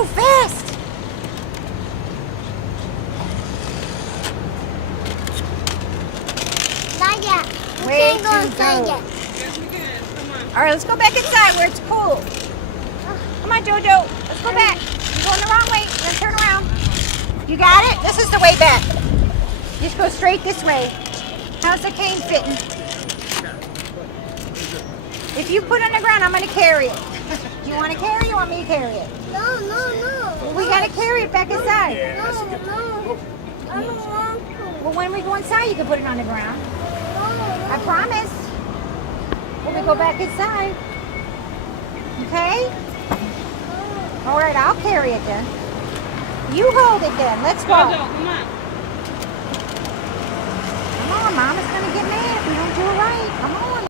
so fast. Not yet. We Way can't go too inside cold. yet. Yes, we can. Come on. All right, let's go back inside where it's cool. Come on, Jojo. Let's go back. You're going the wrong way. You're going to turn around. You got it? This is the way back. Just go straight this way. How's the cane fitting? If you put it on the ground, I'm going to carry it. Do you want to carry it or you want me to carry it? No. Well, we got to carry it back inside. No. I don't want to. Well, when we go inside, you can put it on the ground. I No. promise. When we go back inside. Okay? All right, I'll carry it then. You hold it then. Let's go. Jojo, come on. Come on, Mama's going to get mad if we don't do it right.